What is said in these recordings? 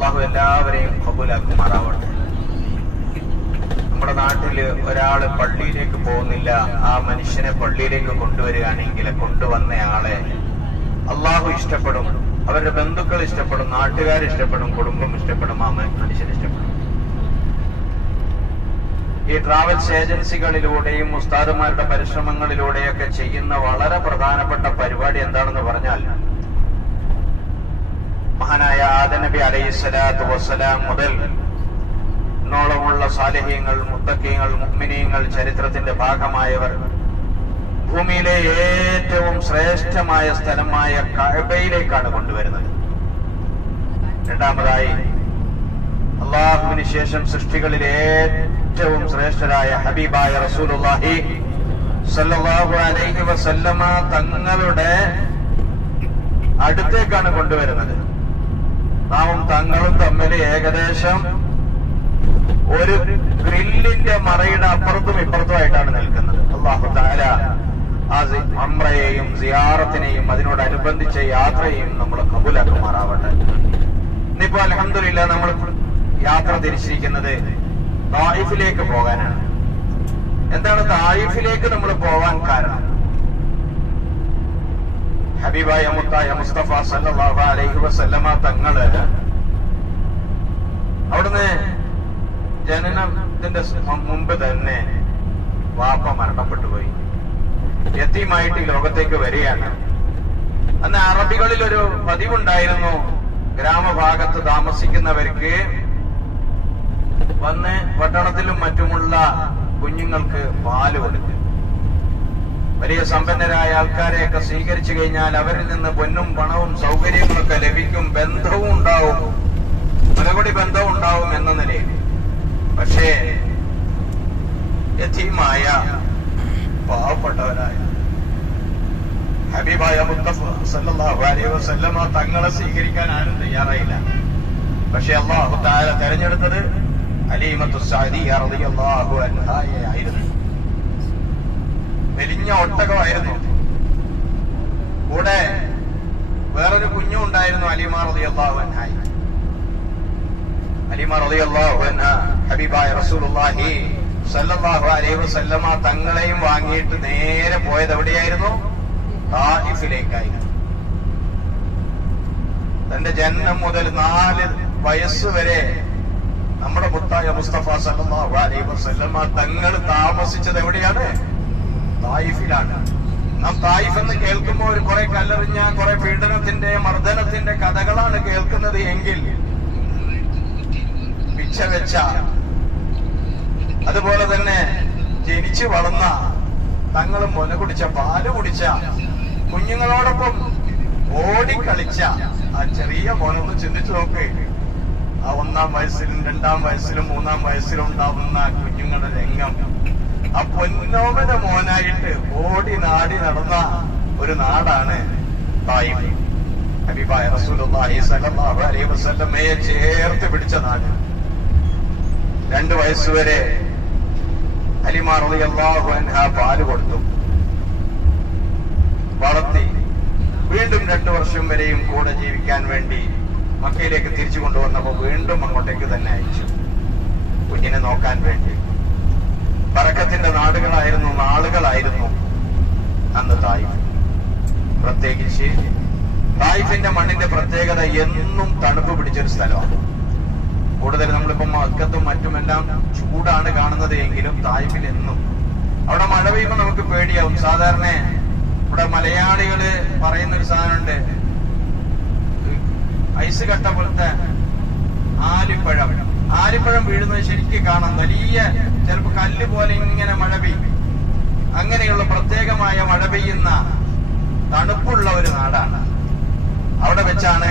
അള്ളാഹു എല്ലാവരെയും ഖബൂലാക്കുമാറാവട്ടെ. നമ്മുടെ നാട്ടില് ഒരാള് പള്ളിയിലേക്ക് പോകുന്നില്ല, ആ മനുഷ്യനെ പള്ളിയിലേക്ക് കൊണ്ടുവരികയാണെങ്കിൽ കൊണ്ടുവന്നയാളെ അള്ളാഹു ഇഷ്ടപ്പെടും, അവരുടെ ബന്ധുക്കൾ ഇഷ്ടപ്പെടും, നാട്ടുകാർ ഇഷ്ടപ്പെടും, കുടുംബം ഇഷ്ടപ്പെടും, ആ മനുഷ്യൻ ഇഷ്ടപ്പെടും. ഈ ട്രാവൽസ് ഏജൻസികളിലൂടെയും ഉസ്താദുമാരുടെ പരിശ്രമങ്ങളിലൂടെയൊക്കെ ചെയ്യുന്ന വളരെ പ്രധാനപ്പെട്ട പരിപാടി എന്താണെന്ന് പറഞ്ഞാൽ, മഹാനായ ആദം നബി അലൈഹിസ്സലാത്തു വസ്സലാം മുതൽ ഇന്നോളമുള്ള സാലിഹീങ്ങൾ, മുത്തഖീങ്ങൾ, മുഅ്മിനീങ്ങൾ, ചരിത്രത്തിന്റെ ഭാഗമായവർ ഭൂമിയിലെ ഏറ്റവും ശ്രേഷ്ഠമായ സ്ഥലമായ കഅബയിലേക്കാണ് കൊണ്ടുവരുന്നത്. രണ്ടാമതായി അള്ളാഹുവിന് ശേഷം സൃഷ്ടികളിൽ ഏറ്റവും ശ്രേഷ്ഠരായ ഹബീബായ റസൂലുള്ളാഹി സ്വല്ലല്ലാഹു അലൈഹി വസല്ലമ തങ്ങളുടെ അടുത്തേക്കാണ് കൊണ്ടുവരുന്നത്. നാമും തങ്ങളും തമ്മിൽ ഏകദേശം ഒരു ഗ്രില്ലിന്റെ മറയുടെ അപ്പുറത്തും ഇപ്പുറത്തുമായിട്ടാണ് നിൽക്കുന്നത്. അല്ലാഹു തആല ആ ഉംറയെയും സിയാറത്തിനെയും അതിനോടനുബന്ധിച്ച യാത്രയെയും നമ്മൾ കബൂലാക്കുമാറാവട്ടെ. ഇന്നിപ്പോ അൽഹംദുലില്ലാ നമ്മൾ യാത്ര തിരിച്ചിരിക്കുന്നത് തായിഫിലേക്ക് പോകാനാണ്. എന്താണ് തായിഫിലേക്ക് നമ്മൾ പോവാൻ കാരണം? ഹബീബായ മുത്തായ മുസ്തഫ സല്ലല്ലാഹു അലൈഹി വസല്ലമ തങ്ങള് അവിടുന്ന് ജനനത്തിന്റെ മുമ്പ് തന്നെ വാപ്പ മരണപ്പെട്ടു പോയി, യതീമായിട്ട് ഈ ലോകത്തേക്ക് വരികയാണ്. അന്ന് അറബികളിൽ ഒരു പതിവുണ്ടായിരുന്നു, ഗ്രാമഭാഗത്ത് താമസിക്കുന്നവർക്ക് വന്ന് പട്ടണത്തിലും മറ്റുമുള്ള കുഞ്ഞുങ്ങൾക്ക് പാല് കൊടുക്കും. വലിയ സമ്പന്നരായ ആൾക്കാരെയൊക്കെ സ്വീകരിച്ചു കഴിഞ്ഞാൽ അവരിൽ നിന്ന് പൊന്നും പണവും സൗകര്യങ്ങളൊക്കെ ലഭിക്കും, ബന്ധവും ഉണ്ടാവും, പലപടി ബന്ധവും ഉണ്ടാവും എന്ന നിലയിൽ. പക്ഷേ യതീമായ പാവപ്പെട്ടവരായ ഹബീബായ മുസ്തഫ സല്ലല്ലാഹു അലൈഹി വസല്ലമ തങ്ങളെ സ്വീകരിക്കാൻ ആരും തയ്യാറായില്ല. പക്ഷെ അല്ലാഹു തആല തെരഞ്ഞെടുത്തത് ഹലീമത്തു സഅദിയ്യ റളിയല്ലാഹു അൻഹയെ ആയിരുന്നു. മെലിഞ്ഞ ഒട്ടകമായിരുന്നു. കൂടെ വേറൊരു കുഞ്ഞും ഉണ്ടായിരുന്നു, ഹലീമ റളിയല്ലാഹു അൻഹ. ഹലീമ റളിയല്ലാഹു അൻഹ ഹബീബായ റസൂലുള്ളാഹി സല്ലല്ലാഹു അലൈഹി വസല്ലമ തങ്ങളെയും വാങ്ങിയിട്ട് നേരെ പോയത് എവിടെയായിരുന്നു? തായിഫിലേക്കായിരുന്നു. തന്റെ ജനനം മുതൽ 4 വയസ്സ് വരെ നമ്മുടെ മുത്തായ മുസ്തഫ സല്ലല്ലാഹു അലൈഹി വസല്ലമ തങ്ങൾ താമസിച്ചത് എവിടെയാണ്? തായിഫിലാണ്. നാം തായിഫ് എന്ന് കേൾക്കുമ്പോൾ ഒരു കുറെ കല്ലെറിഞ്ഞ, കുറെ പീഡനത്തിന്റെ, മർദ്ദനത്തിന്റെ കഥകളാണ് കേൾക്കുന്നത് എങ്കിൽ പിച്ച വെച്ച, അതുപോലെ തന്നെ ജനിച്ചു വളർന്ന, തങ്ങൾ മുല കുടിച്ച, പാല് കുടിച്ച, കുഞ്ഞുങ്ങളോടൊപ്പം ഓടിക്കളിച്ച ആ ചെറിയ മോനൊന്ന് ചിന്തിച്ചു നോക്ക്. ആ 1-ാം വയസ്സിലും 2-ാം വയസ്സിലും 3-ാം വയസ്സിലും ഉണ്ടാവുന്ന കുഞ്ഞുങ്ങളുടെ രംഗം, ആ പൊന്നോമന മോനായിട്ട് ഓടി നാടി നടന്ന ഒരു നാടാണ് തായിഫ്. ഹബീബായ റസൂലുള്ളാഹി സ്വല്ലല്ലാഹു അലൈഹി വസല്ലമയെ ചേർത്ത് പിടിച്ച നാട്. 2 വയസ്സുവരെ ഹലീമ റളിയല്ലാഹു അൻഹ പാല് കൊടുത്തു, വളർത്തി. വീണ്ടും 2 വർഷം വരെയും കൂടെ ജീവിക്കാൻ വേണ്ടി മക്കയിലേക്ക് തിരിച്ചു കൊണ്ടുവന്നപ്പോൾ വീണ്ടും അങ്ങോട്ടേക്ക് തന്നെ അയച്ചു, കുഞ്ഞിനെ നോക്കാൻ വേണ്ടി. ബറക്കത്തിന്റെ നാളുകളായിരുന്നു അന്ന് തായിഫ്. പ്രത്യേകിച്ച് തായിഫിന്റെ മണ്ണിന്റെ പ്രത്യേകത എന്നും തണുപ്പ് പിടിച്ചൊരു സ്ഥലമാണ്. കൂടുതൽ നമ്മളിപ്പോ മക്കത്തും മറ്റുമെല്ലാം ചൂടാണ് കാണുന്നത് എങ്കിലും തായിഫിൽ എന്നും അവിടെ മഴ പെയ്യുമ്പോൾ നമുക്ക് പേടിയാവും. സാധാരണ ഇവിടെ മലയാളികള് പറയുന്നൊരു സാധനമുണ്ട്, ഐസ് കട്ട പോലത്തെ ആലിപ്പഴം വീഴുന്നത് ശരിക്കും കാണാം. വലിയ ചിലപ്പോ കല്ല് പോലെ ഇങ്ങനെ മഴ പെയ്യും. അങ്ങനെയുള്ള പ്രത്യേകമായ മഴ പെയ്യുന്ന തണുപ്പുള്ള ഒരു നാടാണ്. അവിടെ വെച്ചാണ്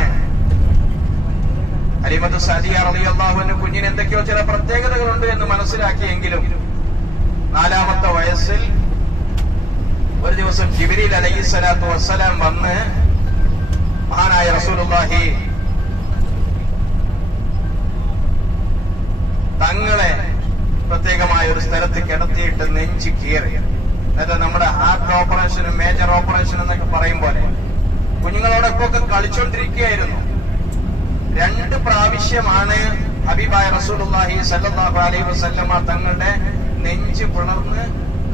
ഹലീമത്തു സഅദിയ്യ റളിയല്ലാഹു അൻഹ കുഞ്ഞിന് എന്തൊക്കെയോ ചില പ്രത്യേകതകളുണ്ട് എന്ന് മനസ്സിലാക്കിയെങ്കിലും 4-ാമത്തെ വയസ്സിൽ ഒരു ദിവസം ജിബ്രീൽ അലൈഹിസ്സലാത്തു വസ്സലാം വന്ന് മഹാനായ റസൂലുള്ളാഹി തങ്ങളെ പ്രത്യേകമായ ഒരു സ്ഥലത്ത് കിടത്തിയിട്ട് നെഞ്ച് കീറി. എന്നിട്ട് നമ്മുടെ ഹാർട്ട് ഓപ്പറേഷനും മേജർ ഓപ്പറേഷൻ എന്നൊക്കെ പറയും പോലെ കുഞ്ഞുങ്ങളോടൊപ്പം കളിച്ചോണ്ടിരിക്കുകയായിരുന്നു. 2 പ്രാവശ്യമാണ് ഹബീബായ റസൂലുള്ളാഹി സ്വല്ലല്ലാഹു അലൈഹി വസല്ലമ തങ്ങളുടെ നെഞ്ച് പിളർന്ന്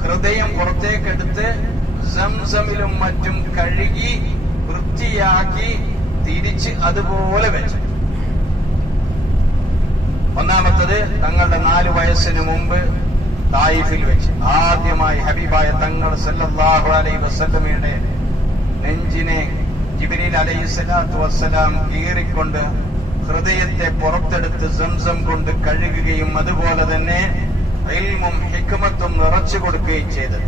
ഹൃദയം പുറത്തേക്കെടുത്ത് സംസമിലും മറ്റും കഴുകി വൃത്തിയാക്കി തിരിച്ച് അതുപോലെ വെച്ചു. ഒന്നാമത്തത് തങ്ങളുടെ 4 വയസ്സിന് മുമ്പ് തായിഫിൽ വെച്ച് ആദ്യമായി ഹബീബായ തങ്ങൾ സല്ലല്ലാഹു അലൈഹി വസല്ലമയുടെ നെഞ്ചിനെ ജിബ്രീൽ അലൈഹിസ്സലാത്തു വസ്സലാം കീറിക്കൊണ്ട് ഹൃദയത്തെ പുറത്തെടുത്ത് സംസം കൊണ്ട് കഴുകുകയും അതുപോലെ തന്നെ ഇൽമും ഹിക്മത്തും നിറച്ചു കൊടുക്കുകയും ചെയ്തത്.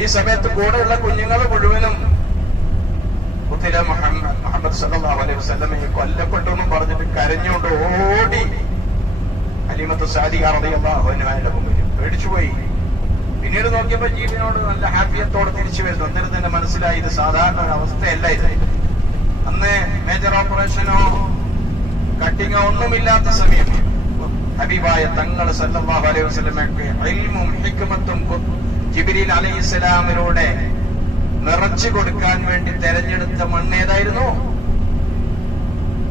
ഈ സമയത്ത് കൂടെയുള്ള കുഞ്ഞുങ്ങൾ മുഴുവനും മുഹമ്മദ് സല്ലല്ലാഹു അലൈഹി വസല്ലമയെ കൊല്ലപ്പെട്ടു എന്നും പറഞ്ഞിട്ട് കരഞ്ഞുകൊണ്ട് ഓടി ഹലീമത്തു സഅദിയ റളിയല്ലാഹു അൻഹയുടെ മുമ്പിൽ പേടിച്ചുപോയി. പിന്നീട് നോക്കിയപ്പോൾ ജീവനോട് നല്ല ഹാപ്പിയത്തോടെ തിരിച്ചു വരുന്നു. അന്നേരം തന്നെ മനസ്സിലായി ഇത് സാധാരണ ഒരു അവസ്ഥയല്ല. ഇത് അന്ന് മേജർ ഓപ്പറേഷനോ കട്ടിങ്ങോ ഒന്നുമില്ലാത്ത സമയം ഹബീബായ തങ്ങൾ സല്ലല്ലാഹു അലൈഹി വസല്ലമയ്ക്ക് ഇൽമും ഹിക്മത്തും ജിബ്രീൽ അലൈഹിസ്സലാമിലൂടെ നിറച്ചു കൊടുക്കാൻ വേണ്ടി തെരഞ്ഞെടുത്ത മണ്ണേതായിരുന്നു?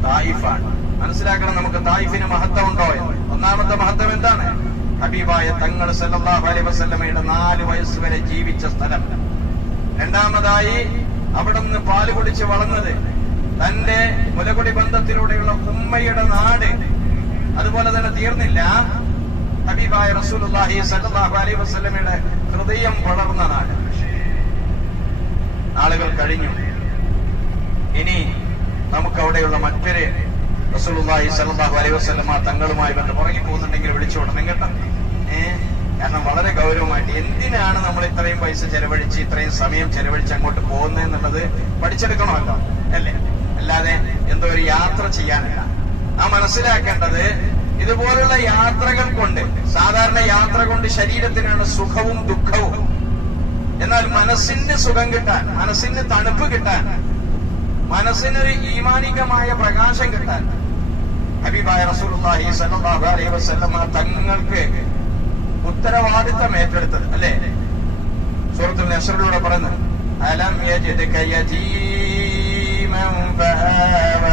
തായിഫാണ്. മനസ്സിലാക്കണം, നമുക്ക് തായിഫിന് മഹത്വം ഉണ്ടോ എന്ന്. ഒന്നാമത്തെ മഹത്വം എന്താണ്? ഹബീബായ തങ്ങൾ സല്ലല്ലാഹു അലൈഹി വസല്ലമയുടെ 4 വയസ്സ് വരെ ജീവിച്ച സ്ഥലം. രണ്ടാമതായി അവിടുന്ന് പാല് കുടിച്ച് വളർന്നത്, തന്റെ മുലകുടി ബന്ധത്തിലൂടെയുള്ള ഉമ്മയുടെ നാട്. അതുപോലെ തന്നെ തീർന്നില്ല, ഹബീബായ റസൂലുള്ളാഹി സ്വല്ലല്ലാഹു അലൈഹി വസല്ലമയുടെ ഹൃദയം വളർന്ന നാട്. നാളുകൾ കഴിഞ്ഞു. ഇനി നമുക്ക് അവിടെയുള്ള മറ്റൊരു റസൂലുള്ളാഹി സ്വല്ലല്ലാഹു അലൈഹി വസല്ലമ തങ്ങളുമായി പുറകെ പോകുന്നുണ്ടെങ്കിൽ വിളിച്ചോടണം കേട്ടോ. കാരണം വളരെ ഗൗരവമായിട്ട് എന്തിനാണ് നമ്മൾ ഇത്രയും പൈസ ചെലവഴിച്ച് ഇത്രയും സമയം ചെലവഴിച്ച് അങ്ങോട്ട് പോകുന്നത് എന്നുള്ളത് പഠിച്ചെടുക്കണമല്ലോ, അല്ലേ? അല്ലാതെ എന്തോ ഒരു യാത്ര ചെയ്യാനല്ല. മനസ്സിലാക്കേണ്ടത് ഇതുപോലുള്ള യാത്രകൾ കൊണ്ട്, സാധാരണ യാത്ര കൊണ്ട് ശരീരത്തിനാണ് സുഖവും ദുഃഖവും. എന്നാൽ മനസ്സിന് സുഖം കിട്ടാൻ, മനസ്സിന് തണുപ്പ് കിട്ടാൻ, മനസ്സിനൊരു ഈമാനികമായ പ്രകാശം കിട്ടാൻ ഹബീബായ റസൂലുള്ളാഹി സ്വല്ലല്ലാഹു അലൈഹി വസല്ലമ തങ്ങൾക്ക് ഉത്തരവാദിത്തം ഏറ്റെടുത്തത്, അല്ലേ? സൂറത്തുൽ നസ്റിലൂടെ പറയുന്നു, അലം യജിദ്ക യതീമൻ ഫആവ,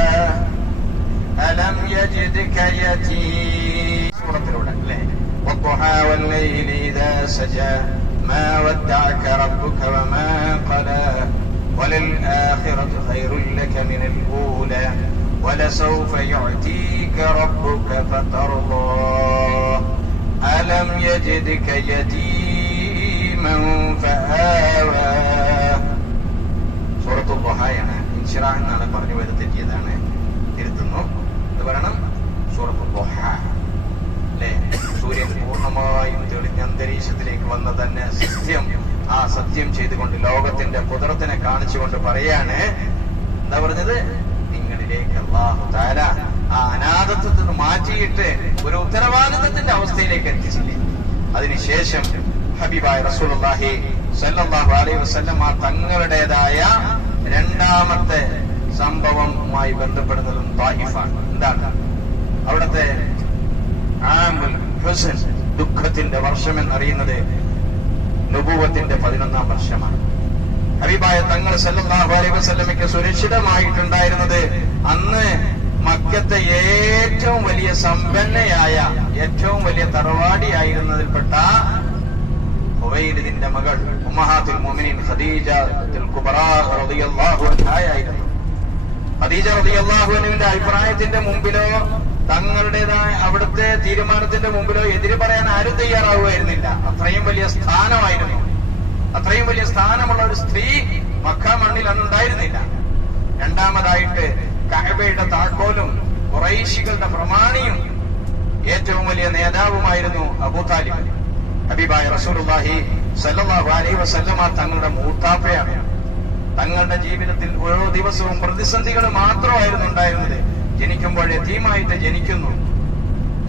അലം യജിദ്ക യതീം, സൂറത്തിലൂടെ, അല്ലേ? വദ്ദുഹാ വല്ലൈലി ഇദാ സജാ മാ വദ്ദഅക റബ്ബുക വമാ ഖലാ വലൽആഖിറതു ഖൈറുൻ ലക മിനൽ ഊലാ വലസൗഫ യുഅതീക റബ്ബുക ഫതർദാ അലം യജിദ്ക യതീമൻ ഫആവ. സൂറത്തുൽ ദുഹായാണ്. ഇൻശിറാഹ് എന്നാണ് പറഞ്ഞു വരുന്നത്, തെറ്റിയതാണ്, തിരുത്തുന്നു. ഇത് പറയണം സൂറത്തുൽ ദുഹാ, അല്ലേ? സൂര്യൻ പൂർണ്ണമായും തെളിഞ്ഞ അന്തരീക്ഷത്തിലേക്ക് വന്ന തന്നെ സത്യം, ആ സത്യം ചെയ്തുകൊണ്ട് ലോകത്തിന്റെ കുദറത്തിനെ കാണിച്ചുകൊണ്ട് പറയാണ്, എന്താ പറഞ്ഞത്? നിങ്ങളിലേക്ക് അല്ലാഹു തആല ആ അനാഥത്വത്തിൽ നിന്ന് മാറ്റിയിട്ട് ഒരു ഉത്തരവാദിത്തത്തിന്റെ അവസ്ഥയിലേക്ക് എത്തിച്ചില്ലേ? അതിനുശേഷം ഹബീബായ റസൂലുള്ളാഹി സ്വല്ലല്ലാഹു അലൈഹി വസല്ലം തങ്ങളുടേതായ രണ്ടാമത്തെ സംഭവവുമായി ബന്ധപ്പെടുന്നതും തായിഫാണ്. എന്താണ് അവിടുത്തെ ആമുൽ ഹുസ്ൻ, ദുഃഖത്തിന്റെ വർഷം എന്നറിയുന്നത് നുബുവത്തിന്റെ 11ാം വർഷമാണ്. ഹബീബായ തങ്ങൾ സല്ലല്ലാഹു അലൈഹി വസല്ലമയ്ക്ക് സുരക്ഷിതമായിട്ടുണ്ടായിരുന്നത് അന്ന് മക്കത്തെ ഏറ്റവും വലിയ സമ്പന്നയായ, ഏറ്റവും വലിയ തറവാടിയായിരുന്നതിൽപ്പെട്ട ഖുവൈലിദിന്റെ മകൾ ഉമ്മഹാത്തുൽ മുഅ്മിനീൻ ഖദീജത്തുൽ കുബ്രാ റളിയല്ലാഹു അൻഹയായിരുന്നു. ഖദീജ റളിയല്ലാഹു അൻഹയുടെ അഭിപ്രായത്തിന്റെ മുമ്പിലോ തങ്ങളുടേതായ അവിടുത്തെ തീരുമാനത്തിന്റെ മുമ്പിലോ എതിര് പറയാൻ ആരും തയ്യാറാവുകയായിരുന്നില്ല. അത്രയും വലിയ സ്ഥാനമായിരുന്നു. അത്രയും വലിയ സ്ഥാനമുള്ള ഒരു സ്ത്രീ മക്ക മണ്ണിൽ അന്നുണ്ടായിരുന്നില്ല. രണ്ടാമതായിട്ട് കഅബയുടെ താക്കോലും ഖുറൈശികളുടെ പ്രമാണിയും ഏറ്റവും വലിയ നേതാവുമായിരുന്നു അബൂ താലിബ്. ഹബീബായ റസൂലുള്ളാഹി സ്വല്ലല്ലാഹു അലൈഹി വസല്ലമ തങ്ങളുടെ മൂത്താപ്പയാണ്. തങ്ങളുടെ ജീവിതത്തിൽ ഓരോ ദിവസവും പ്രതിസന്ധികൾ മാത്രമായിരുന്നു ഉണ്ടായിരുന്നത്. ജനിക്കുമ്പോൾ യതീമായിട്ട് ജനിക്കുന്നു,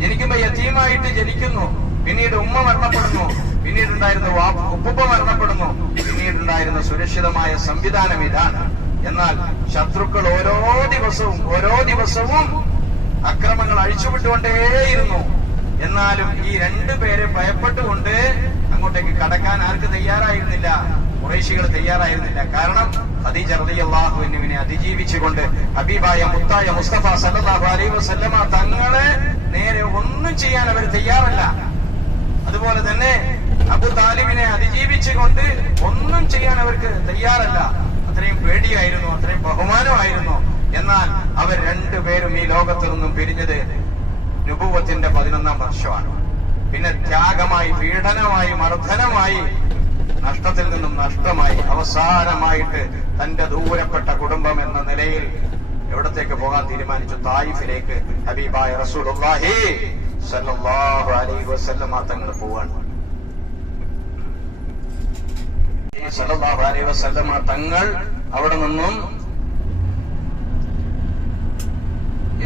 ജനിക്കുമ്പോൾ യതീമായിട്ട് ജനിക്കുന്നു, പിന്നീട് ഉമ്മ മരണപ്പെടുന്നു, പിന്നീടുണ്ടായിരുന്ന ഉപ്പുപ്പ മരണപ്പെടുന്നു, പിന്നീടുണ്ടായിരുന്ന സുരക്ഷിതമായ സംവിധാനം ഇതാണ്. എന്നാൽ ശത്രുക്കൾ ഓരോ ദിവസവും അക്രമങ്ങൾ അഴിച്ചുവിട്ടുകൊണ്ടേയിരുന്നു. എന്നാലും ഈ 2 പേരെ ഭയപ്പെട്ടുകൊണ്ട് അങ്ങോട്ടേക്ക് കടക്കാൻ ആർക്ക് തയ്യാറായിരുന്നില്ല. ഖുറൈശികൾ തയ്യാറായിരുന്നില്ല. കാരണം ഖദീജ റളിയല്ലാഹു അൻഹയെ അതിജീവിച്ചുകൊണ്ട് ഹബീബായ മുത്തായ മുസ്തഫ സല്ലല്ലാഹു അലൈഹി വസല്ലമ തങ്ങളെ നേരെ ഒന്നും ചെയ്യാൻ അവർ തയ്യാറല്ല. അതുപോലെ തന്നെ അബൂ താലിബിനെ അതിജീവിച്ചുകൊണ്ട് ഒന്നും ചെയ്യാൻ അവർക്ക് തയ്യാറല്ല. അത്രയും പേടിയായിരുന്നു, അത്രയും ബഹുമാനമായിരുന്നു. എന്നാൽ അവർ രണ്ടുപേരും ഈ ലോകത്തു നിന്നും പിരിഞ്ഞത് നുബുവത്തിന്റെ 11ാം വർഷമാണ്. പിന്നെ ത്യാഗമായി, പീഡനമായി, മർദ്ദനമായി, നഷ്ടത്തിൽ നിന്നും നഷ്ടമായി, അവസാനമായിട്ട് തന്റെ ദൂരപ്പെട്ട കുടുംബം എന്ന നിലയിൽ എവിടത്തേക്ക് പോകാൻ തീരുമാനിച്ചു? തായിഫിലേക്ക് ഹബീബായ റസൂലുള്ളാഹി സല്ലല്ലാഹു അലൈഹി വസല്ലമ തങ്ങൾ പോവാണ്. സല്ലല്ലാഹു അലൈഹി വസല്ലമ തങ്ങൾ അവിടെ നിന്നും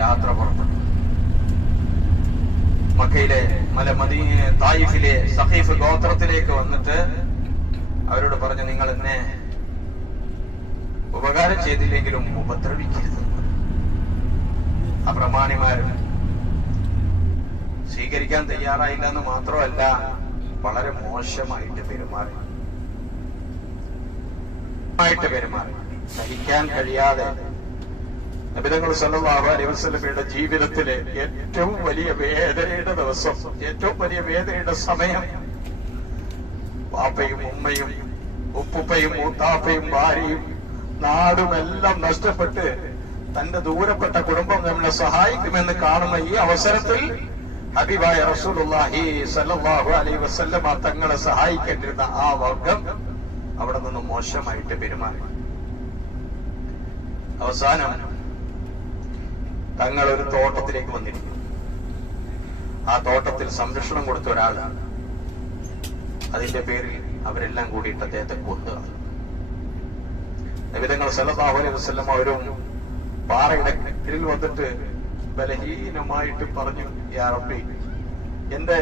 യാത്ര പുറപ്പെട്ടു. മക്കയിലെ തായിഫിലെ സഖീഫ് ഗോത്രത്തിലേക്ക് വന്നിട്ട് അവരോട് പറഞ്ഞു, നിങ്ങൾ എന്നെ ഉപകാരം ചെയ്തില്ലെങ്കിലും ഉപദ്രവിക്കരുത്. അപ്രമാണിമാരും സ്വീകരിക്കാൻ തയ്യാറായില്ല എന്ന് മാത്രമല്ല, വളരെ മോശമായിട്ട് പെരുമാറി. സഹിക്കാൻ കഴിയാതെ നബിതങ്ങൾ സല്ലല്ലാഹു അലൈഹി വസല്ലമയുടെ ജീവിതത്തിലെ ഏറ്റവും വലിയ വേദനയുടെ ദിവസം, ഏറ്റവും വലിയ വേദനയുടെ സമയം, പാപ്പയും ഉമ്മയും ഉപ്പുപ്പയും മൂത്താപ്പയും ഭാര്യയും നാടുമെല്ലാം നഷ്ടപ്പെട്ട് തന്റെ ദൂരപ്പെട്ട കുടുംബം നമ്മളെ സഹായിക്കുമെന്ന് കാണുന്ന ഈ അവസരത്തിൽ ഹബീബായ റസൂലുള്ളാഹി സല്ലല്ലാഹു അലൈഹി വസല്ലമ തങ്ങളെ സഹായിക്കേണ്ടിരുന്ന ആ വർഗം അവിടെ നിന്ന് മോശമായിട്ട് പെരുമാറി. അവസാനം തങ്ങൾ ഒരു തോട്ടത്തിലേക്ക് വന്നിരിക്കുന്നു. ആ തോട്ടത്തിൽ സംരക്ഷണം കൊടുത്ത ഒരാളാണ്. അതിന്റെ പേരിൽ അവരെല്ലാം കൂടിയിട്ട് അദ്ദേഹത്തെ കൊന്നുകളഞ്ഞു. നബിതങ്ങൾ സല്ലല്ലാഹു അലൈഹി വസല്ലം അവരും പാറയുടെ കീഴിൽ വന്നിട്ട് ബലഹീനമായിട്ട് പറഞ്ഞു, യാ റബ്ബി, എന്റെ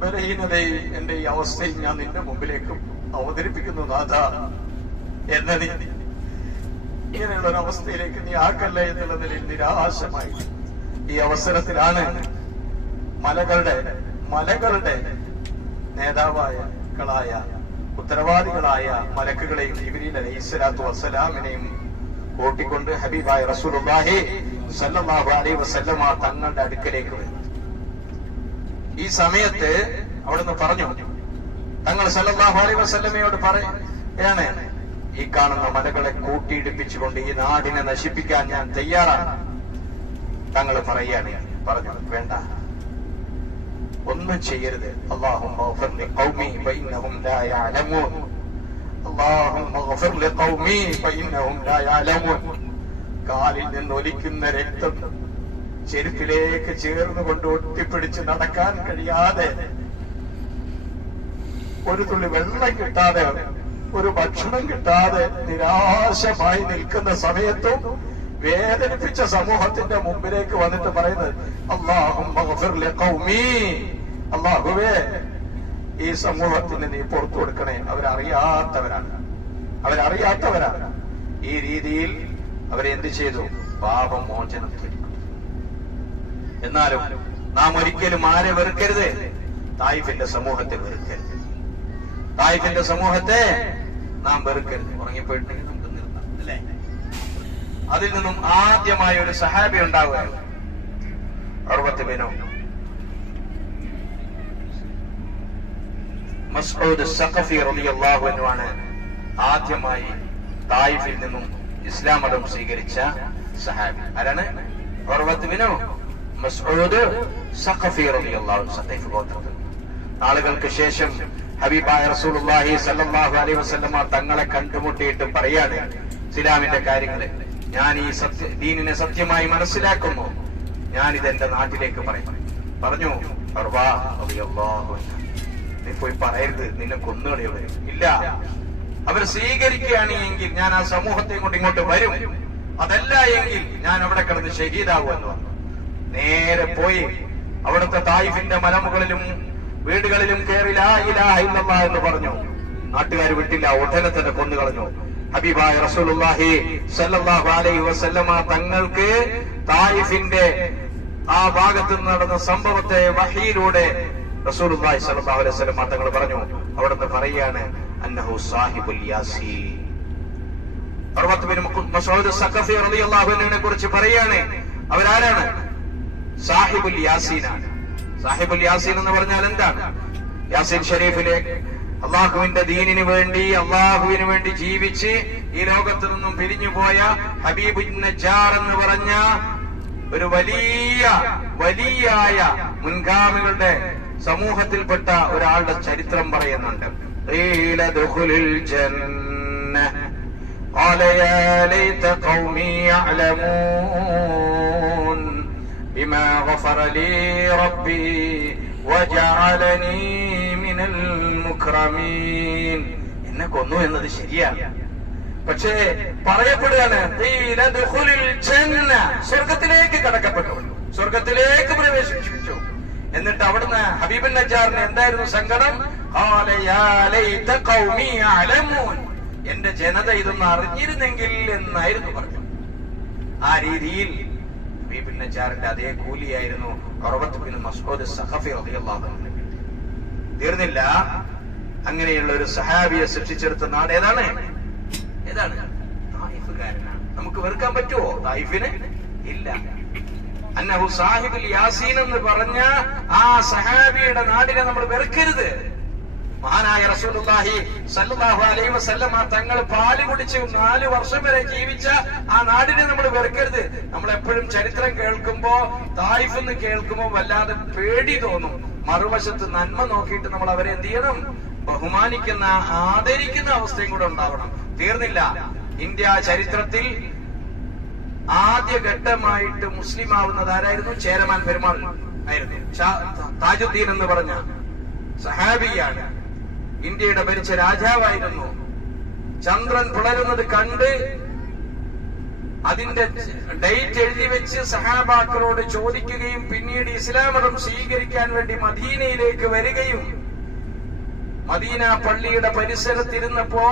ബലഹീനതയും എന്റെ ഈ അവസ്ഥയും ഞാൻ നിന്റെ മുമ്പിലേക്ക് അവതരിപ്പിക്കുന്നു നാഥ. എന്നെ ഇങ്ങനെയുള്ള ഒരു അവസ്ഥയിലേക്ക് നീ ആക്കല്ല എന്നുള്ള നിലയിൽ നിരാശമായി ഈ അവസരത്തിലാണ് മലകളുടെ നേതാവായ ഉത്തരവാദികളായ മലക്കുകളെയും ജിബ്രീൽ അലൈഹിസ്സലാത്തു വസ്സലാമിനെയും കൂട്ടിക്കൊണ്ട് ഹബീബായ റസൂലുള്ളാഹി സല്ലല്ലാഹു അലൈഹി വസല്ലമ തങ്ങളുടെ അടുക്കലേക്ക് വരുന്നു. ഈ സമയത്ത് അവിടുന്ന് പറഞ്ഞു, തങ്ങൾ സല്ലല്ലാഹു അലൈഹി വസല്ലമയോട് പറയാണ്, ഈ കാണുന്ന മലകളെ കൂട്ടിയിടിപ്പിച്ചുകൊണ്ട് ഈ നാടിനെ നശിപ്പിക്കാൻ ഞാൻ തയ്യാറാണ്. തങ്ങൾ പറഞ്ഞു, വേണ്ട, ഒന്നും ചെയ്യരുത്. അല്ലാഹുമ്മ ഗഫിർ ലിഖൗമി ഫഇന്നഹും ലാ യഅലമൂൻ. അല്ലാഹുമ്മ ഗഫിർ ലിഖൗമി ഫഇന്നഹും ലാ യഅലമൂൻ. കാലിൽ നിന്ന് ഒലിക്കുന്ന രക്തം ചെരുപ്പിലേക്ക് ചേർന്നുകൊണ്ട് ഒട്ടിപ്പിടിച്ച് നടക്കാൻ കഴിയാതെ, ഒരു തുള്ളി വെള്ളം കിട്ടാതെ, ഒരു ഭക്ഷണം കിട്ടാതെ നിരാശമായി നിൽക്കുന്ന സമയത്തും വേദനിപ്പിച്ച സമൂഹത്തിന്റെ മുമ്പിലേക്ക് വന്നിട്ട് പറയുന്നത്, അല്ലാഹുമ്മ ഗഫിർ ലിഖൗമി, അല്ലാഹുവേ ഈ സമൂഹത്തിന് നീ പുറത്തു കൊടുക്കണേ, അവരറിയാത്തവരാണ്. ഈ രീതിയിൽ അവരെന്ത് ചെയ്തു? പാപമോചനം ചെയ്തു. എന്നാലും നാം ഒരിക്കലും ആരെ വെറുക്കരുത്? തായിഫിന്റെ സമൂഹത്തെ വെറുക്കരുത്. തായിഫിന്റെ സമൂഹത്തെ നാം വെറുക്കരുത്. ഉറങ്ങിപ്പോയിട്ടുണ്ടെങ്കിൽ നമുക്ക് നിർത്താം, അല്ലേ? അതിൽ നിന്നും ആദ്യമായ ഒരു സഹാബി ഉണ്ടാവുകയാണ്, ഉർവത്ത് ബിൻ മസ്ഊദ് സഖഫി റളിയല്ലാഹു അൻഹു ആണ് ആദ്യമായി തായിഫിൽ നിന്നും ഇസ്ലാം മതം സ്വീകരിച്ച സഹാബി. ആരാണ്? ഉർവത്ത് ബിൻ മസ്ഊദ് സഖഫി റളിയല്ലാഹു അൻഹു, സഖീഫ് ഗോത്രത്തിൽ. നാളുകൾക്ക് ശേഷം ഹബീബായ റസൂലുള്ളാഹി സ്വല്ലല്ലാഹു അലൈഹി വസല്ലമ തങ്ങളെ കണ്ടുമുട്ടിയിട്ട് പറയാണ് ഇസ്ലാമിന്റെ കാര്യങ്ങള്, ഞാൻ ഈ ദീനിനെ സത്യമായി മനസ്സിലാക്കുന്നു, ഞാനിത് എന്റെ നാട്ടിലേക്ക് പറഞ്ഞു. നീ പോയി പറയരുത്, നിന്നെ കൊന്നുകളയവർ ഇല്ല. അവർ സ്വീകരിക്കുകയാണ് എങ്കിൽ ഞാൻ ആ സമൂഹത്തെ കൊണ്ട് ഇങ്ങോട്ട് വരും, അതല്ല എങ്കിൽ ഞാൻ അവിടെ കിടന്ന് ഷഹീദാകുമെന്ന് പറഞ്ഞു. നേരെ പോയി അവിടുത്തെ തായിഫിന്റെ മലമുകളിലും വീടുകളിലും കയറി ലാ ഇലാഹ ഇല്ലല്ലാഹ് എന്ന് പറഞ്ഞു. നാട്ടുകാർ വിട്ടില്ല, ഉടനെ തന്നെ കൊന്നുകളഞ്ഞു. ഹബീബായ റസൂലുള്ളാഹി സ്വല്ലല്ലാഹു അലൈഹി വസല്ലമ തങ്ങൾക്ക് തായിഫിന്റെ ആ ഭാഗത്ത് നടന്ന സംഭവത്തെ വഹീയിലൂടെ റസൂലുള്ളാഹി സ്വല്ലല്ലാഹു അലൈഹി വസല്ലം തങ്ങൾ പറഞ്ഞു, അവിടുന്ന് പറയാണ് അന്നഹു സാഹിബുൽ യാസീൻ. ഉർവത്ത് ബിൻ മസ്ഊദ് സഖഫി റളിയല്ലാഹു അൻഹുവിനെ കുറിച്ച് പറയാണ്, അവരാരാണ്? സാഹിബുൽ യാസീനാണ്. സാഹിബുൽ യാസീൻ എന്ന് പറഞ്ഞാൽ എന്താണ്? യാസീൻ ഷരീഫിലെ അള്ളാഹുവിന്റെ ദീനിന് വേണ്ടി, അള്ളാഹുവിന് വേണ്ടി ജീവിച്ച് ഈ ലോകത്ത് നിന്നും പിരിഞ്ഞുപോയ ഹബീബുൻ നജ്ജാർ എന്ന് പറഞ്ഞ ഒരു വലിയായ മുൻഗാമികളുടെ സമൂഹത്തിൽപ്പെട്ട ഒരാളുടെ ചരിത്രം പറയുന്നുണ്ട്. ഖീല ദുഖുലുൽ ജന്ന ഖാല യാ ലൈത ഖൗമി യഅലമൂൻ ബിമാ ഗഫറ ലീ റബ്ബി വജഅലനീ മിനൽ മുക്രമീൻ. എന്നെ കൊന്നു എന്നത് ശരിയാണ്, പക്ഷേ പറയപ്പെടുകയാണ് ഖീല ദുഖുലുൽ ജന്ന, സ്വർഗത്തിലേക്ക് കടക്കപ്പെട്ടു, സ്വർഗത്തിലേക്ക് പ്രവേശിച്ചു. എന്നിട്ട് അവിടുന്ന് ഹബീബുൻ നജ്ജാറിന് എന്തായിരുന്നു സങ്കടം? ഖാല യാ ലൈത ഖൗമി യഅലമൂൻ, എന്റെ ജനത ഇതൊന്ന് അറിഞ്ഞിരുന്നെങ്കിൽ എന്നായിരുന്നു പറഞ്ഞു. ആ രീതിയിൽ ഹബീബുൻ നജ്ജാറിന്റെ അതേ കൂലിയായിരുന്നു ഉർവത്ത് ബിൻ മസ്ഊദ് സഖഫി റളിയല്ലാഹു അൻഹു. തീർന്നില്ല, അങ്ങനെയുള്ള ഒരു സഹാബിയെ സൃഷ്ടിച്ചെടുത്ത നാട് ഏതാണ്? തായിഫുകാരനാണ്. നമുക്ക് വെറുക്കാൻ പറ്റുമോ തായിഫിന്? ഇല്ല. അന്നഹു സാഹിബുൽ യാസീൻ എന്ന് പറഞ്ഞ ആ സഹാബിയുടെ നാടിനെ നമ്മൾ വെറുക്കരുത്. മഹാനായ റസൂലുള്ളാഹി സ്വല്ലല്ലാഹു അലൈഹി വസല്ലം തങ്ങൾ പാല് കുടിച്ച് 4 വർഷം വരെ ജീവിച്ച ആ നാടിനെ നമ്മൾ വെറുക്കരുത്. നമ്മൾ എപ്പോഴും ചരിത്രം കേൾക്കുമ്പോ, തായിഫ് എന്ന് കേൾക്കുമ്പോ വല്ലാതെ പേടി തോന്നും. മറുവശത്ത് നന്മ നോക്കിയിട്ട് നമ്മൾ അവരെ എന്ത് ചെയ്യണം? ബഹുമാനിക്കുന്ന, ആദരിക്കുന്ന അവസ്ഥയും കൂടെ ഉണ്ടാവണം. തീർന്നില്ല, ഇന്ത്യ ചരിത്രത്തിൽ ആദ്യഘട്ടമായിട്ട് മുസ്ലിം ആവുന്നത് ആരായിരുന്നു? ചേരമാൻ പെരുമാൾ ആയിരുന്നു. താജുദ്ദീൻ എന്ന് പറഞ്ഞ സഹാബിയാണ്. ഇന്ത്യയുടെ ഭരിച്ച രാജാവായിരുന്നു. ചന്ദ്രൻ പുലരുന്നത് കണ്ട് അതിന്റെ ഡേറ്റ് എഴുതി വെച്ച് സഹാബാക്കളോട് ചോദിക്കുകയും പിന്നീട് ഇസ്ലാം മതം സ്വീകരിക്കാൻ വേണ്ടി മദീനയിലേക്ക് വരികയും മദീന പള്ളിയുടെ പരിസരത്തിരുന്നപ്പോ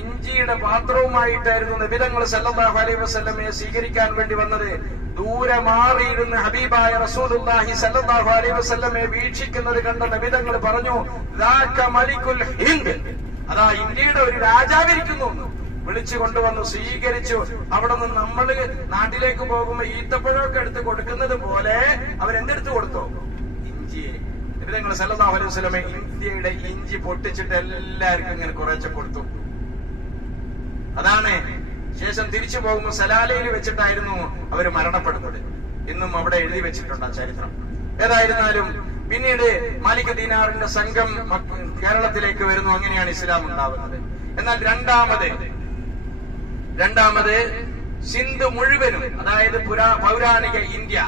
ഇഞ്ചിയുടെ പാത്രവുമായിട്ടായിരുന്നു നബി തങ്ങൾ സല്ലല്ലാഹു അലൈഹി വസല്ലമയെ സ്വീകരിക്കാൻ വേണ്ടി വന്നത്. ദൂരെ മാറിയിരുന്ന് ഹബീബായ റസൂലുള്ളാഹി സല്ലല്ലാഹു അലൈഹി വസല്ലമയെ വീക്ഷിക്കുന്നത് കണ്ട നബി തങ്ങൾ പറഞ്ഞു, ദാക മലികുൽ ഹിന്ദ്, അതാ ഇന്ത്യയുടെ ഒരു രാജാവിരിക്കുന്നു. വിളിച്ചു കൊണ്ടുവന്നു, സ്വീകരിച്ചു. അവിടെ നിന്ന് നമ്മൾ നാട്ടിലേക്ക് പോകുമ്പോ ഈത്തപ്പഴമൊക്കെ എടുത്ത് കൊടുക്കുന്നത് പോലെ അവരെന്തെടുത്ത് കൊടുത്തു? ഇഞ്ചിയെ. നബി തങ്ങൾ സല്ലല്ലാഹു അലൈഹി വസല്ലമ ഇന്ത്യയുടെ ഇഞ്ചി പൊട്ടിച്ചിട്ട് എല്ലാവർക്കും ഇങ്ങനെ കുറച്ച് കൊടുത്തു. അതാണ് ശേഷം തിരിച്ചു പോകുമ്പോൾ സലാലയിൽ വെച്ചിട്ടായിരുന്നു അവർ മരണപ്പെടുന്നത്. ഇന്നും അവിടെ എഴുതി വെച്ചിട്ടുണ്ട് ആ ചരിത്രം. ഏതായിരുന്നാലും പിന്നീട് മാലിക് ദീനാറിന്റെ സംഘം കേരളത്തിലേക്ക് വരുന്നു. അങ്ങനെയാണ് ഇസ്ലാം ഉണ്ടാവുന്നത്. എന്നാൽ രണ്ടാമത് സിന്ധ് മുഴുവനും, അതായത് പൗരാണിക ഇന്ത്യ,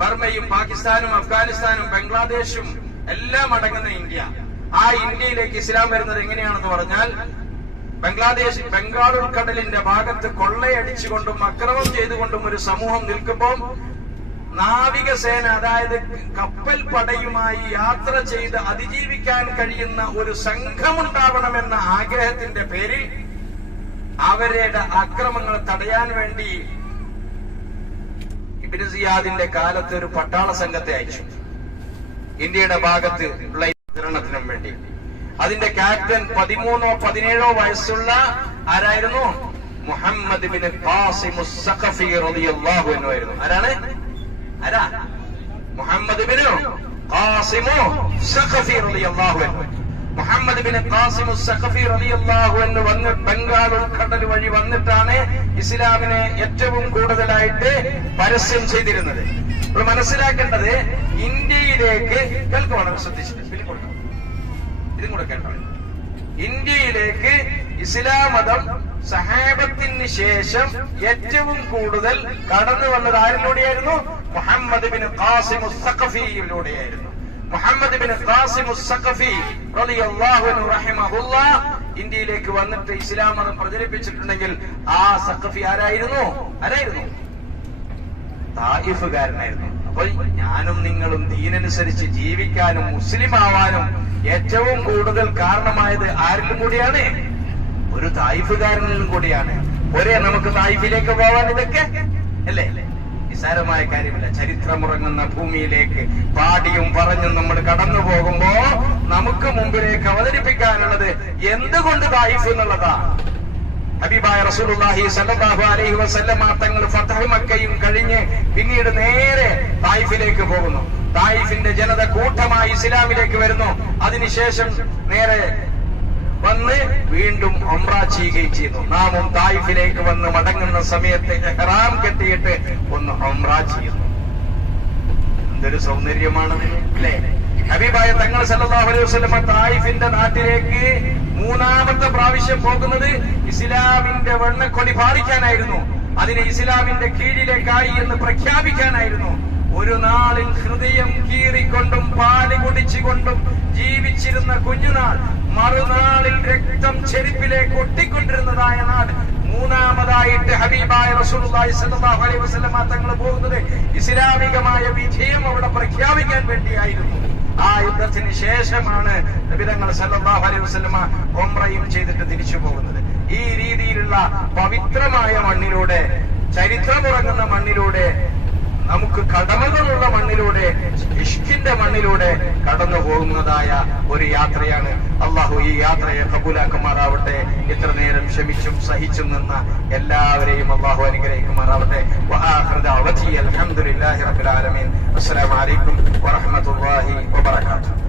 ബർമയും പാകിസ്ഥാനും അഫ്ഗാനിസ്ഥാനും ബംഗ്ലാദേശും എല്ലാം അടങ്ങുന്ന ഇന്ത്യ, ആ ഇന്ത്യയിലേക്ക് ഇസ്ലാം വരുന്നത് എങ്ങനെയാണെന്ന് പറഞ്ഞാൽ, ബംഗാൾ ഉൾക്കടലിന്റെ ഭാഗത്ത് കൊള്ളയടിച്ചുകൊണ്ടും അക്രമം ചെയ്തുകൊണ്ടും ഒരു സമൂഹം നിൽക്കുമ്പോൾ നാവികസേന, അതായത് കപ്പൽ പടയുമായി യാത്ര ചെയ്ത് അതിജീവിക്കാൻ കഴിയുന്ന ഒരു സംഘമുണ്ടാവണമെന്ന ആഗ്രഹത്തിന്റെ പേരിൽ അവരുടെ അക്രമങ്ങൾ തടയാൻ വേണ്ടി ഇബ്നു സിയാദിന്റെ കാലത്ത് ഒരു പട്ടാള സംഘത്തെ അയച്ചു ഇന്ത്യയുടെ ഭാഗത്ത് ഉള്ള വിതരണത്തിനും വേണ്ടി. അതിന്റെ ക്യാപ്റ്റൻ 13-17 വയസ്സുള്ള ആരായിരുന്നു? മുഹമ്മദ് ബിൻ ഖാസിം സഖഫി റളിയല്ലാഹു അൻഹു ആയിരുന്നു. ആരാ? മുഹമ്മദ് ബിൻ ഖാസിം സഖഫി റളിയല്ലാഹു അൻഹു. മുഹമ്മദ് ബിൻ ഖാസിം സഖഫി റളിയല്ലാഹു അൻഹു വന്ന് ബംഗാൾ ഉൾക്കടൽ വഴി വന്നിട്ടാണ് ഇസ്ലാമിനെ ഏറ്റവും കൂടുതലായിട്ട് പരസ്യം ചെയ്തിരുന്നത്. ഇപ്പോൾ മനസ്സിലാക്കേണ്ടത്, ഇന്ത്യയിലേക്ക് കേൾക്കുവാണ്, ശ്രദ്ധിച്ചിട്ട് ഇതും കൂടെ കേട്ടോ. ഇന്ത്യയിലേക്ക് ഇസ്ലാം മതം സഹാബത്തിന് ശേഷം ഏറ്റവും കൂടുതൽ കടന്നു വന്നത് ആരിലൂടെയായിരുന്നു? മുഹമ്മദ് ബിൻ ഖാസിം സഖഫിയിലൂടെയായിരുന്നു. മുഹമ്മദ് ബിൻ ഖാസിം സഖഫി റളിയല്ലാഹു അൻഹു റഹിമഹുല്ലാഹ് ഇന്ത്യയിലേക്ക് വന്നിട്ട് ഇസ്ലാം മതം പ്രചരിപ്പിച്ചിട്ടുണ്ടെങ്കിൽ ആ സഖഫി ആരായിരുന്നു? തായിഫുകാരനായിരുന്നു. അപ്പോൾ ഞാനും നിങ്ങളും ദീനനുസരിച്ച് ജീവിക്കാനും മുസ്ലിം ആവാനും ഏറ്റവും കൂടുതൽ കാരണമായത് ആരിലും കൂടിയാണ്? ഒരു തായിഫുകാരനിലും കൂടിയാണ്. ഒരേ നമുക്ക് തായിഫിലേക്ക് പോവാൻ ഇതൊക്കെ അല്ലേ? നിസ്സാരമായ കാര്യമല്ല. ചരിത്രമുറങ്ങുന്ന ഭൂമിയിലേക്ക് പാടിയും പറഞ്ഞും നമ്മൾ കടന്നു പോകുമ്പോ നമുക്ക് മുമ്പിലേക്ക് അവതരിപ്പിക്കാനുള്ളത് എന്തുകൊണ്ട് തായിഫ് എന്നുള്ളതാ. ഹബീബായ റസൂലുള്ളാഹി സ്വല്ലല്ലാഹു അലൈഹി വസല്ലമ തങ്ങൾ ഫത്ഹ് മക്കയും കഴിഞ്ഞ് പിന്നീട് നേരെ തായിഫിലേക്ക് പോകുന്നു. തായിഫിന്റെ ജനത കൂട്ടമായി ഇസ്ലാമിലേക്ക് വരുന്നു. അതിനുശേഷം നേരെ വന്ന് വീണ്ടും ഉംറ ചെയ്യുകയും ചെയ്തു. നാമും തായിഫിലേക്ക് വന്ന് മടങ്ങുന്ന സമയത്ത് ഇഹ്റാം കെട്ടിയിട്ട് ഒന്ന് ഉംറ ചെയ്യുന്നു. എന്തൊരു സൗന്ദര്യമാണ് അല്ലേ? ഹബീബായ തങ്ങൾ സല്ലല്ലാഹു അലൈഹി വസല്ലമ തായിഫിന്റെ നാട്ടിലേക്ക് മൂന്നാമത്തെ പ്രാവശ്യം പോകുന്നത് ഇസ്ലാമിന്റെ വെണ്ണക്കൊടി പാറിക്കാനായിരുന്നു. അതിനെ ഇസ്ലാമിന്റെ കീഴിലേക്കായി എന്ന് പ്രഖ്യാപിക്കാനായിരുന്നു. ഒരു നാളിൽ ഹൃദയം കീറിക്കൊണ്ടും പാല് കുടിച്ചുകൊണ്ടും ജീവിച്ചിരുന്ന കുഞ്ഞുനാൾ മറുനാളിൽ രക്തം ചെരുപ്പിലേക്ക് ഒട്ടിക്കൊണ്ടിരുന്നതായ നാട്. മൂന്നാമതായിട്ട് ഹബീബായ റസൂലുള്ളാഹി സ്വല്ലല്ലാഹു അലൈഹി വസല്ലമ തങ്ങൾ പോകുന്നത് ഇസ്ലാമികമായ വിജയം അവിടെ പ്രഖ്യാപിക്കാൻ വേണ്ടിയായിരുന്നു. ആ യുദ്ധത്തിന് ശേഷമാണ് നബി തങ്ങൾ സല്ലല്ലാഹു അലൈഹി വസല്ലമ ഉംറയും ചെയ്തിട്ട് തിരിച്ചു പോകുന്നത്. ഈ രീതിയിലുള്ള പവിത്രമായ മണ്ണിലൂടെ, ചരിത്രമുറങ്ങുന്ന മണ്ണിലൂടെ, നമുക്ക് കടമകളുള്ള മണ്ണിലൂടെ, ഇഷ്കിന്റെ മണ്ണിലൂടെ കടന്നു പോകുന്നതായ ഒരു യാത്രയാണ്. അള്ളാഹു ഈ യാത്രയെ കബൂലാക്കുമാറാവട്ടെ. ഇത്ര നേരം ക്ഷമിച്ചും സഹിച്ചും നിന്ന എല്ലാവരെയും അള്ളാഹു അനുഗ്രഹിക്കുമാറാവട്ടെ. അൽഹംദുലില്ലാഹി റബ്ബിൽ ആലമീൻ. അസ്സലാമു അലൈക്കും വറഹ്മത്തുള്ളാഹി വബറകാതുഹു.